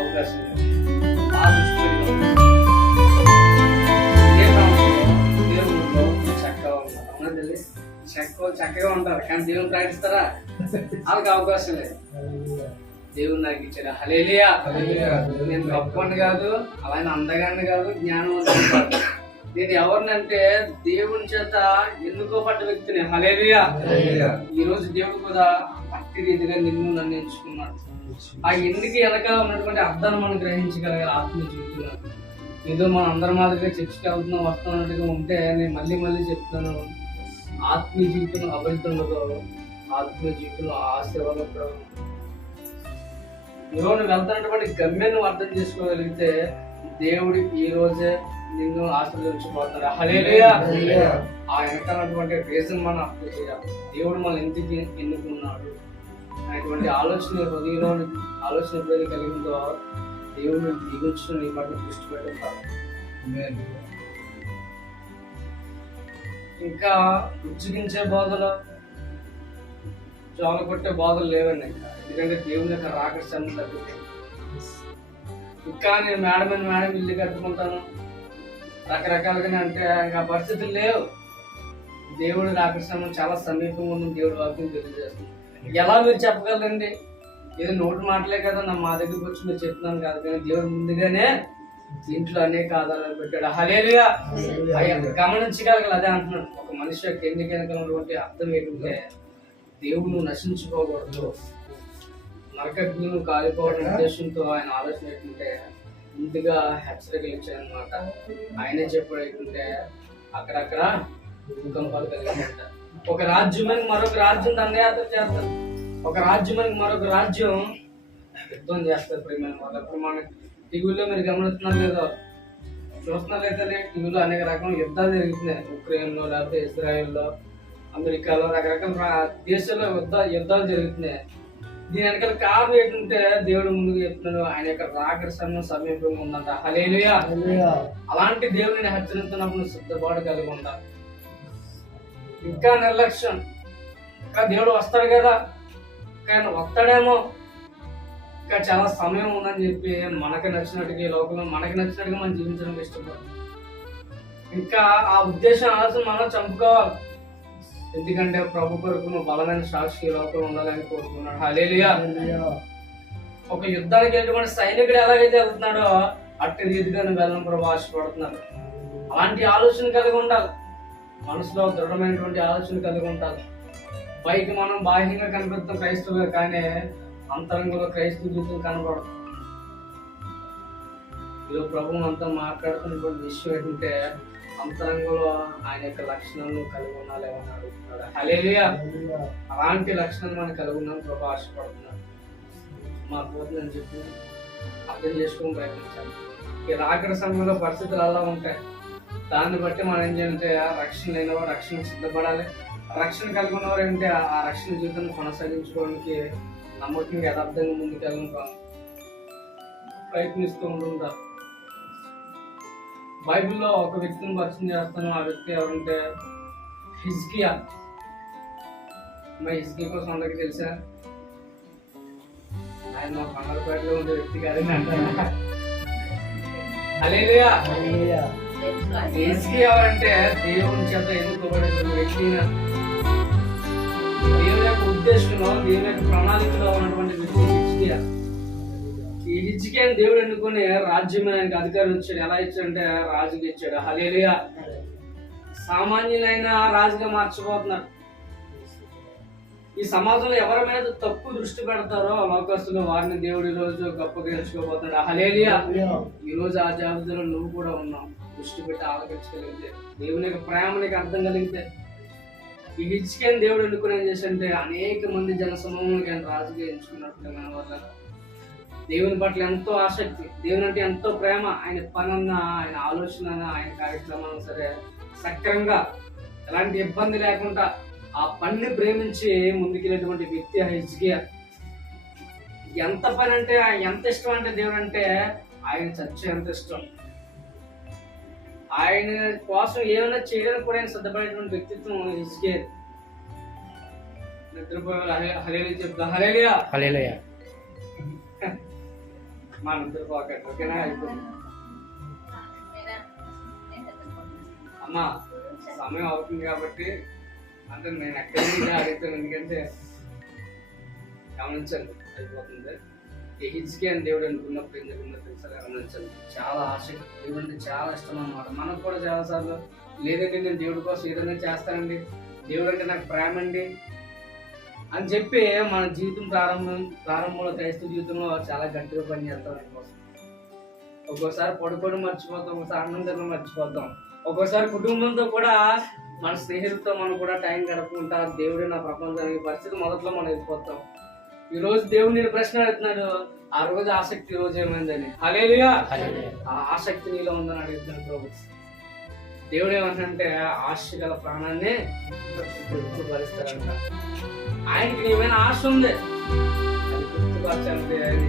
అవకాశం లేదు. బాగా దృష్టి పెరిగిన ఏ ప్రాంతంలో దేవుళ్ళలో చక్కగా ఉంటారు. అవునా తల్లి? చక్కగా ఉంటారు కానీ దేవుని ప్రకటిస్తారా? వాళ్ళకి అవకాశం లేదు. దేవుడు నాకు ఇచ్చాడు. హల్లెలూయా. నేను గొప్పని కాదు, అలానే అందగాన్ని కాదు, జ్ఞానవంతుని కాదు. నేను ఎవరినంటే దేవుని చేత ఎన్నుకోబడ్డ వ్యక్తిని. హల్లెలూయా. ఈ రోజు దేవుడు కూడా భక్తి రీతిగా నిన్ను నన్ను ఎంచుకున్నాడు. ఆ ఎన్నిక వెనకాల ఉన్నటువంటి అర్థాన్ని మనం గ్రహించగలగాలి. ఆత్మీయ జీవితంలో ఏదో మనం అందరి మాదిరిగా చర్చికి వెళ్తున్నాం వస్తున్నట్టుగా ఉంటే నేను మళ్ళీ చెప్తున్నాను, ఆత్మీయ జీవితంలో అభివృద్ధి ఉండదు, ఆత్మీయ జీవితంలో ఆశీర్వాదం కూడా ఉండదు. ఈరోజు వెళ్తున్నటువంటి గమ్యాన్ని అర్థం చేసుకోగలిగితే దేవుడు ఈ రోజే నిన్ను ఆశీర్వదించబోతున్నాడు. హల్లెలూయా. ఆ వెనకాలన్నటువంటి రీజన్ మనం అర్థం చేయాలి. దేవుడు మనం ఎందుకు ఎన్నుకున్నాడు అనేటువంటి హృదయంలో ఆలోచన ఎప్పుడైతే కలిగిందో దేవుడు దిగుచ్చు నీ పట్ల దృష్టి పెడతాడు. ఇంకా ఉజ్జగించే బోధలు, జోల కొట్టే బోధలు లేవండి. ఎందుకంటే దేవుని యొక్క రాకర్షణ తగ్గుతుంది. ఇంకా నేను మేడం ఇల్లు కట్టుకుంటాను రకరకాలుగానే అంటే ఇంకా పరిస్థితులు లేవు. దేవుడి రాకర్షణ చాలా సమీపంగా ఉంది. దేవుడి వాక్యం తెలియజేస్తుంది. ఎలా మీరు చెప్పగలరండి? ఏదో నోటి మాటలే కదా మా దగ్గరికి వచ్చి మీరు చెప్తున్నాను కాదు, కానీ దేవుడు ముందుగానే ఇంట్లో అనేక ఆధారాలు పెట్టాడు. హల్లెలూయా. గమనించగలగాలి. అదే అంటున్నాడు, ఒక మనిషి యొక్క ఎన్నికైనటువంటి అర్థం ఏంటంటే దేవుడు నశించుకోకూడదు, నరకగ్ని కాలిపోవడం ఉద్దేశంతో ఆయన ఆలోచన ఏంటంటే ముందుగా హెచ్చరికలు ఇచ్చారనమాట. ఆయనే చెప్పాడు ఏంటంటే అక్కడక్కడ భూకంపాలు కలిగినట్ట. ఒక రాజ్యమని మరొక రాజ్యం దండయాత్ర చేస్తారు, ఒక రాజ్యమని మరొక రాజ్యం యుద్ధం చేస్తారు. ప్రియమైన వాళ్ళు అప్పుడు మన టీవీలో మీరు గమనిస్తున్నారు లేదో, చూస్తున్నారు అయితే టీవీలో అనేక రకమైన యుద్ధాలు జరుగుతున్నాయి. ఉక్రెయిన్లో, లేకపోతే ఇజ్రాయెల్లో, అమెరికాలో, రకరకాల దేశాల్లో యుద్ధాలు జరుగుతున్నాయి. దీని వెనకాల కారణం ఏంటంటే దేవుడు ముందుకు చెప్తున్నాడు ఆయన యొక్క రాకర్షణ సమీపంగా ఉందంట. హల్లెలూయా. అలాంటి దేవుడిని హెచ్చరిస్తున్నప్పుడు సిద్ధపాటు కలిగి ఉండాలి. ఇంకా నిర్లక్ష్యం, ఇంకా దేవుడు వస్తాడు కదా, కానీ వస్తాడేమో, ఇంకా చాలా సమయం ఉందని చెప్పి మనకి నచ్చినట్టుగా ఈ లోకంలో మనకి నచ్చినట్టుగా మనం జీవించడానికి ఇష్టపడతాం. ఇంకా ఆ ఉద్దేశం ఆలోచన మనం చంపుకోవాలి. ఎందుకంటే ప్రభు కొరకు నువ్వు బలమైన సాక్షి ఈ లోకంలో ఉండాలని కోరుకున్నాడు. హల్లెలూయా. ఒక యుద్ధానికి వెళ్ళినటువంటి సైనికుడు ఎలాగైతే వెళ్తున్నాడో అట్టి రీతిగా నువ్వు వెళ్ళని ప్రభు ఆశపడుతున్నాడు. అలాంటి ఆలోచన కలిగి ఉండాలి. మనసులో దృఢమైనటువంటి ఆలోచన కలిగి ఉండాలి. పైకి మనం బాహ్యంగా కనిపిస్తాం క్రైస్తవులు, కానీ అంతరంగంలో క్రైస్తవ జీవితం కనబడదు. ఈరోజు ప్రభు అంతా మాట్లాడుతున్నటువంటి విషయం ఏంటంటే అంతరంగంలో ఆయన యొక్క లక్షణాలను కలిగి ఉన్నాలేమని అడుగుతున్నాడు. హల్లెలూయా. అలాంటి లక్షణాలు మనం కలిగి ఉన్నాను ప్రభు ఆశపడుతున్నాడు. మా పోతుందని చెప్పి అర్థం చేసుకుని ప్రయత్నించాలి. ఈ రాకడ సమయంలో పరిస్థితులు అలా ఉంటాయి. దాన్ని బట్టి మనం ఏం చేయాలంటే రక్షణ లేనివారు రక్షణ సిద్ధపడాలి. రక్షణ కలిగి ఉన్నవారు అంటే ఆ రక్షణ జీవితాన్ని కొనసాగించుకోవడానికి నమ్మకంగా యథార్థంగా ముందుకెళ్ళడం ప్రయత్నిస్తూ ఉంటుంటారు. బైబిల్లో ఒక వ్యక్తిని పరిచయం చేస్తాను. ఆ వ్యక్తి ఎవరంటే హిజ్కియా. హిజ్కియా కోసం అందరికీ తెలుసా? ఆయన మా పండగపేటలో ఉండే వ్యక్తి కాదని అంటారు. హల్లెలూయా. హిజ్కియా ఎవరంటే దేవుని చేత ఎన్నుకోబడిన వ్యక్తి. దేవుని యొక్క ఉద్దేశంలో, దేవుని యొక్క ప్రణాళికలో ఉన్నటువంటి వ్యక్తి హిజ్కియా. ఈ హిజ్కియాని దేవుడు ఎన్నుకొని రాజ్యం ఆయనకు అధికారం ఇచ్చాడు. ఎలా ఇచ్చాడంటే రాజుకి ఇచ్చాడు. హల్లెలూయా. సామాన్యులైన రాజుగా మార్చబోతున్నాడు. ఈ సమాజంలో ఎవరి మీద తక్కువ దృష్టి పెడతారో లోకస్తులు వారిని దేవుడి రోజు గొప్పగా ఎంచుకోబోతున్నాడు. హల్లెలూయా. ఈ రోజు ఆ జాబితాలో నువ్వు కూడా ఉన్నావు. దృష్టి పెట్టి ఆలోచించగలిగితే, దేవుని యొక్క ప్రేమనికి అర్థం కలిగితే, ఈ హిజ్కియాని దేవుడు ఎన్నుకుని ఏం చేశాడంటే అనేక మంది జనసమూహానికి ఆయన రాజుగా ఎంచుకున్నట్టుగా మన వల్ల దేవుని పట్ల ఎంతో ఆసక్తి, దేవుని అంటే ఎంతో ప్రేమ, ఆయన పనన్నా, ఆయన ఆలోచన, ఆయన కార్యక్రమాలు సరే సక్రంగా ఎలాంటి ఇబ్బంది లేకుండా ఆ పనిని ప్రేమించి ముందుకెళ్ళేటువంటి వ్యక్తి హిజ్కియా. ఎంత పని అంటే ఎంత ఇష్టం అంటే దేవుడు అంటే ఆయన చర్చ ఎంత ఇష్టం. ఆయన కోసం ఏమైనా చేయడానికి కూడా ఆయన సిద్ధపడేటువంటి వ్యక్తిత్వం హిజ్కియా. నిద్రపోయే హల్లెలూయా చెప్తా. హల్లెలూయా. మా నిద్ర పోకండి, ఓకేనా? అయిపోయింది. అమ్మా సమయం అవుతుంది కాబట్టి అంటే నేను ఎక్కడ అడుగుతాను, ఎందుకంటే గమనించండి అయిపోతుంది. హిజ్కియా అని దేవుడు అనుకున్నప్పుడు ఏం జరిగిందో తెలుసా? గమనించండి. చాలా ఆసక్తి, దేవుడు అంటే చాలా ఇష్టం అన్నమాట. మనకు కూడా చాలాసార్లు లేదండి నేను దేవుడి కోసం ఏదైనా చేస్తానండి, దేవుడు అంటే నాకు ప్రేమ అండి అని చెప్పి మన జీవితం ప్రారంభంలో క్రైస్తవ జీవితంలో చాలా గట్టిగా పనిచేస్తాం ఆయన కోసం. ఒక్కోసారి పడుకోవడం మర్చిపోతాం, ఒకసారి ఆనందంగా మర్చిపోతాం, ఒక్కోసారి కుటుంబంతో కూడా మన స్నేహితులతో మనం కూడా టైం గడుపుకుంటా దేవుడే నా ప్రపంచానికి పరిస్థితి మొదట్లో మనం వెళ్ళిపోతాం. ఈ రోజు దేవుడు నేను ప్రశ్న అడుగుతున్నాడు, ఆ రోజు ఆసక్తి ఈ రోజు ఏమైందని. హల్లెలూయా. ఆ ఆసక్తి నీలో ఉందని అడుగుతున్నాడు ప్రభు. దేవుడు ఏమంటే ఆశ గల ప్రాణాన్ని గుర్తుపరుస్తాడంట. ఆయనకి నీమైనా ఆశ ఉంది, అది గుర్తుపరచాలంటే ఆయన